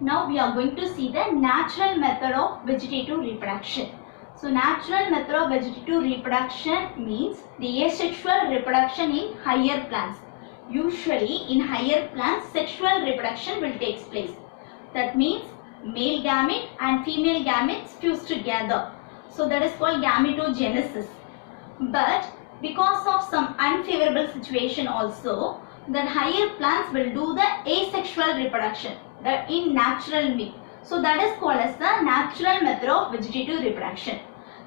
Now we are going to see the natural method of vegetative reproduction. So natural method of vegetative reproduction means the asexual reproduction in higher plants. Usually in higher plants sexual reproduction will take place. That means male gamete and female gametes fuse together. So that is called gametogenesis. But because of some unfavorable situation also, that higher plants will do the asexual reproduction in natural way. So that is called as the natural method of vegetative reproduction.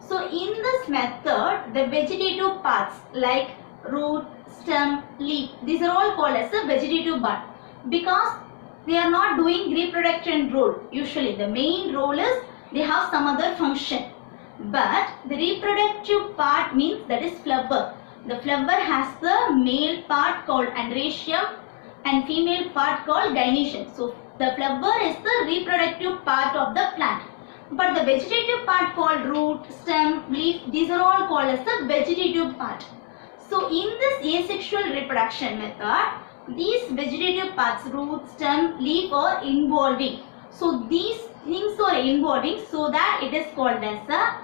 So in this method, the vegetative parts like root, stem, leaf, these are all called as the vegetative part because they are not doing reproduction role. Usually the main role is they have some other function. But the reproductive part means that is flower. The flower has the male part called androecium and female part called gynoecium. So the flower is the reproductive part of the plant. But the vegetative part called root, stem, leaf, these are all called as the vegetative part. So in this asexual reproduction method, these vegetative parts, root, stem, leaf are involving. So these things are involving so that it is called as a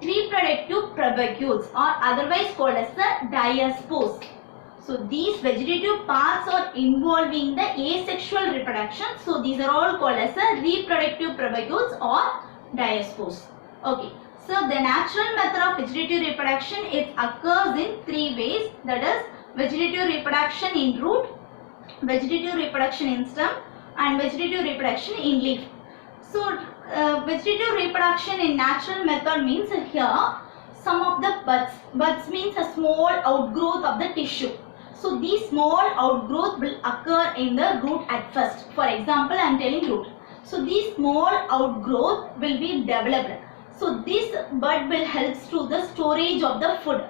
reproductive propagules or otherwise called as the diaspores. So these vegetative parts are involving the asexual reproduction. So these are all called as the reproductive propagules or diaspores. Okay. So the natural method of vegetative reproduction, it occurs in three ways. That is vegetative reproduction in root, vegetative reproduction in stem and vegetative reproduction in leaf. So vegetative reproduction in natural method means here some of the buds means a small outgrowth of the tissue. So these small outgrowth will occur in the root at first. For example, I am telling root. So these small outgrowth will be developed. So this bud will help to the storage of the food.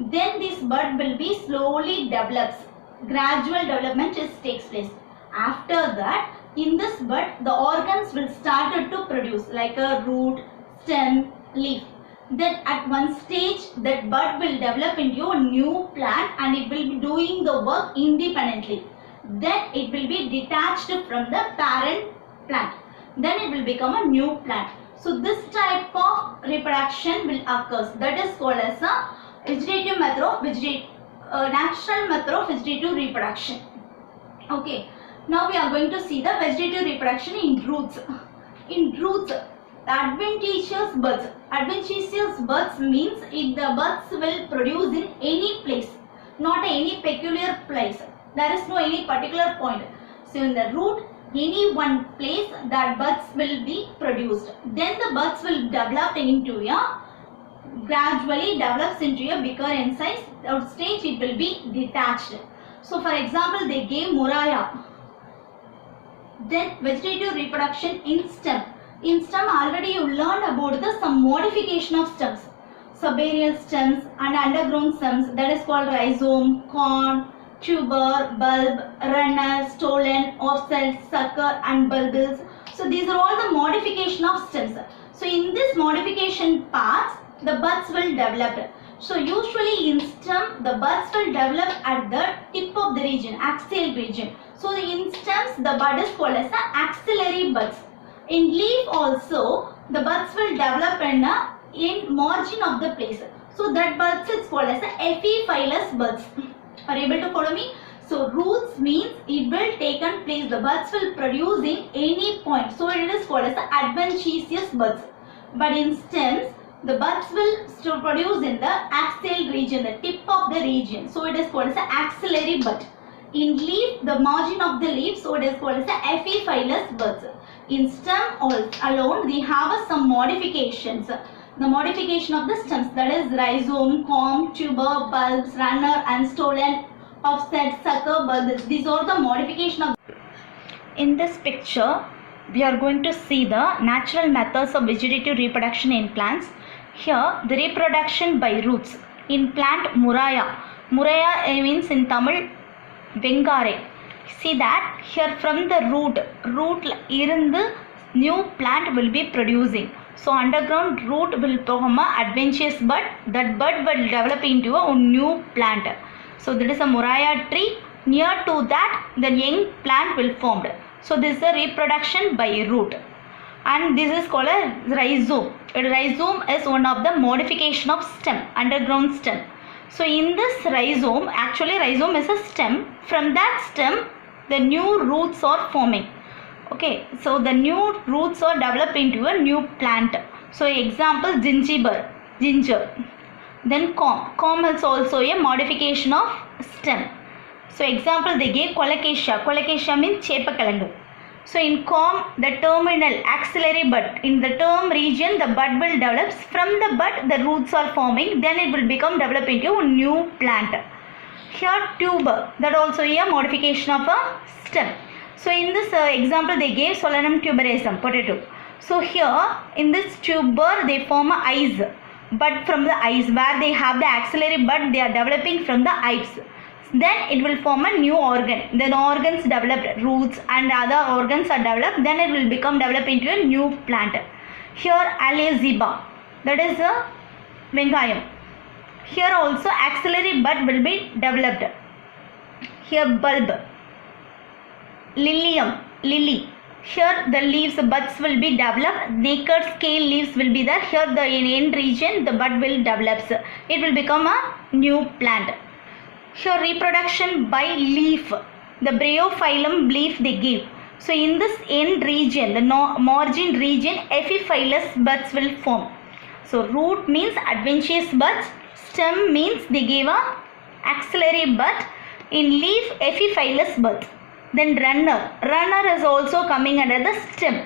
Then this bud will be slowly develops. Gradual development takes place. After that, in this bud, the organs will start to produce like a root, stem, leaf. Then at one stage, that bud will develop into a new plant and it will be doing the work independently. Then it will be detached from the parent plant. Then it will become a new plant. So this type of reproduction will occur. That is called as a vegetative method of natural method of vegetative reproduction. Okay. Now we are going to see the vegetative reproduction in roots. In roots, the adventitious buds. Adventitious buds means if the buds will produce in any place, not any peculiar place. There is no any particular point. So in the root, any one place that buds will be produced. Then the buds will develop into a gradually develops into a bigger in size. At stage it will be detached. So for example, they gave Murraya. Then vegetative reproduction in stem. In stem already you learned about the some modification of stems. Subaerial stems and underground stems, that is called rhizome, corn, tuber, bulb, runner, stolon, offset, sucker and bulbils. So these are all the modification of stems. So in this modification parts, the buds will develop. So usually in stem, the buds will develop at the tip of the region, axial region. So in stems, the bud is called as the axillary buds. In leaf also, the buds will develop in margin of the place. So that buds is called as the epiphyllous buds. Are you able to follow me? So roots means it will taken place. The buds will produce in any point. So it is called as the adventitious buds. But in stems, the buds will still produce in the axial region, the tip of the region. So it is called as the axillary bud. In leaf, the margin of the leaf, so it is called as the epiphyllous buds. In stem alone, we have some modifications. The modification of the stems, that is rhizome, corm, tuber, bulbs, runner and stolon, offset, sucker, bulbs. These are the modification of. In this picture, we are going to see the natural methods of vegetative reproduction in plants. Here, the reproduction by roots. In plant Murraya. Murraya means in Tamil, Vengare. See that here from the root irundhu new plant will be producing. So underground root will form a adventitious bud. That bud will develop into a new plant. So that is a Murraya tree. Near to that, the young plant will formed. So this is a reproduction by root, and this is called a rhizome. A rhizome is one of the modification of stem, underground stem. So in this rhizome, actually rhizome is a stem. From that stem, the new roots are forming. Okay, so the new roots are developed into a new plant. So example, ginger. Then com is also a modification of stem. So example, they gave colocasia means chepakalangu. So in com, the terminal axillary bud, in the term region the bud will develop. From the bud the roots are forming, then it will become develop into a new plant. Here tuber, that also a modification of a stem. So in this example they gave Solanum tuberosum, potato. So here in this tuber they form a eyes, bud from the eyes, where they have the axillary bud, they are developing from the eyes. Then it will form a new organ. Then organs developed, roots and other organs are developed, then it will become developed into a new plant. Here Aleoziba, that is a Vengayam. Here also axillary bud will be developed. Here bulb, Lilium, lily. Here the leaves, the buds will be developed. Naked scale leaves will be there. Here the end region the bud will develop. It will become a new plant. Here reproduction by leaf, the Bryophyllum leaf they give. So in this end region, the margin region, epiphyllous buds will form. So root means adventitious buds, stem means they give a axillary bud, in leaf epiphyllous buds. Then runner is also coming under the stem.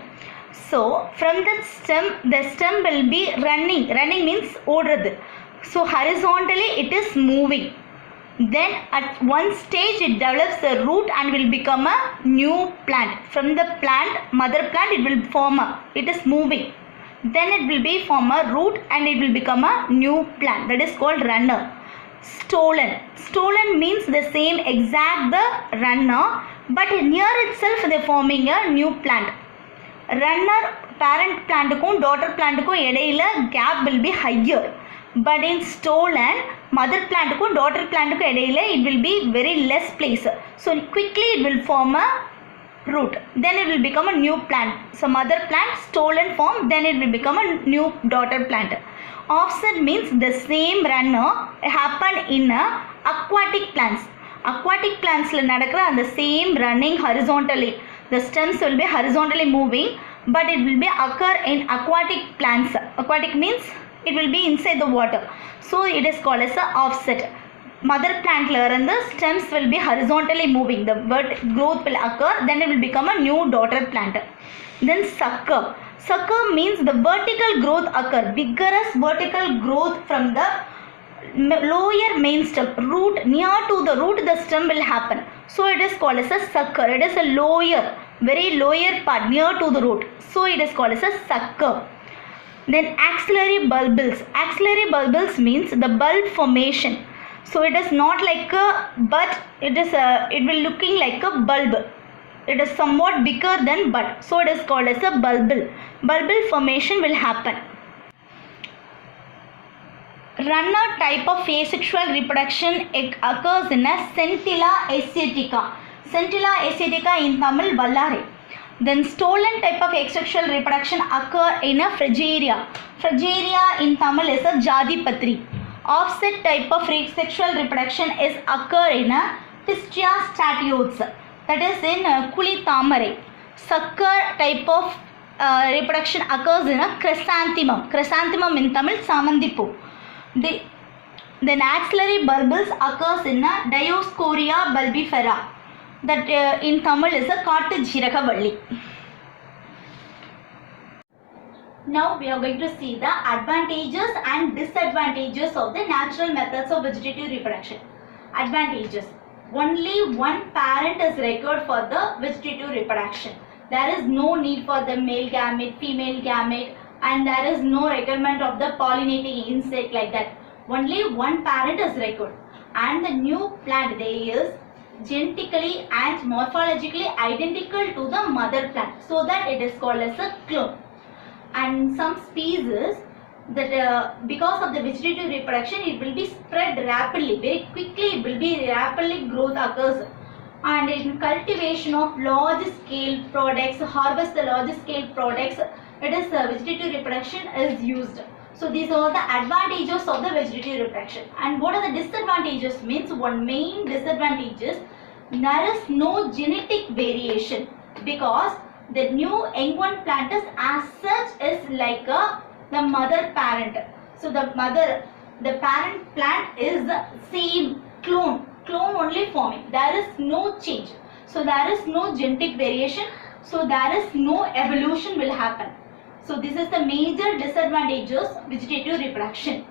So from the stem will be running means odradhu. So horizontally it is moving. Then at one stage it develops a root and will become a new plant. From the plant, mother plant, it will form it is moving. Then it will be form a root and it will become a new plant. That is called runner. Stolon means the same exact the runner, but near itself they are forming a new plant. Runner parent plant kum daughter plant kum edaila gap will be higher. But in stolon, mother plant kum daughter plant kum edaila it will be very less place. So quickly it will form a root. Then it will become a new plant. So mother plant, stolon form, then it will become a new daughter plant. Offset means the same runner happen in aquatic plants. Aquatic plants la nadakra the same running horizontally. The stems will be horizontally moving, but it will be occur in aquatic plants. Aquatic means it will be inside the water. So it is called as a offset. Mother plant la irundha stems will be horizontally moving. The growth will occur, then it will become a new daughter plant. Then sucker. Sucker means the vertical growth occur. Vigorous vertical growth from the lower main stem. Root, near to the root the stem will happen. So it is called as a sucker. It is a lower, very lower part near to the root. So it is called as a sucker. Then axillary bulbils. Axillary bulbils means the bulb formation. So it is not like a bud, it will looking like a bulb. It is somewhat bigger than bud. So it is called as a bulbil. Bulbil formation will happen. Runner type of asexual reproduction occurs in a Centilla asiatica. Centilla asiatica in Tamil Vallare. Then stolen type of asexual reproduction occur in a Fragaria. Fragaria in Tamil is a Jadipatri. Offset type of sexual reproduction is occur in a Pistia statiodes, that is in Kuli Tamare. Sucker type of reproduction occurs in a chrysanthemum. Chrysanthemum in Tamil Samandipu. Then axillary bulbils occurs in a Dioscorea bulbifera, that in Tamil is a Kattujirakavalli. Now we are going to see the advantages and disadvantages of the natural methods of vegetative reproduction. Advantages. Only one parent is required for the vegetative reproduction. There is no need for the male gamete, female gamete, and there is no requirement of the pollinating insect like that. Only one parent is required. And the new plant they is genetically and morphologically identical to the mother plant, so that it is called as a clone. And some species that because of the vegetative reproduction it will be spread rapidly, very quickly it will be rapidly growth occurs. And in cultivation of large scale products, harvest the large scale products, it is vegetative reproduction is used. So these are the advantages of the vegetative reproduction. And what are the disadvantages? Means one main disadvantage is there is no genetic variation, because the new young one plant is as such is like the mother parent. So the parent plant is the same clone only forming. There is no change. So there is no genetic variation. So there is no evolution will happen. So this is the major disadvantages vegetative reproduction.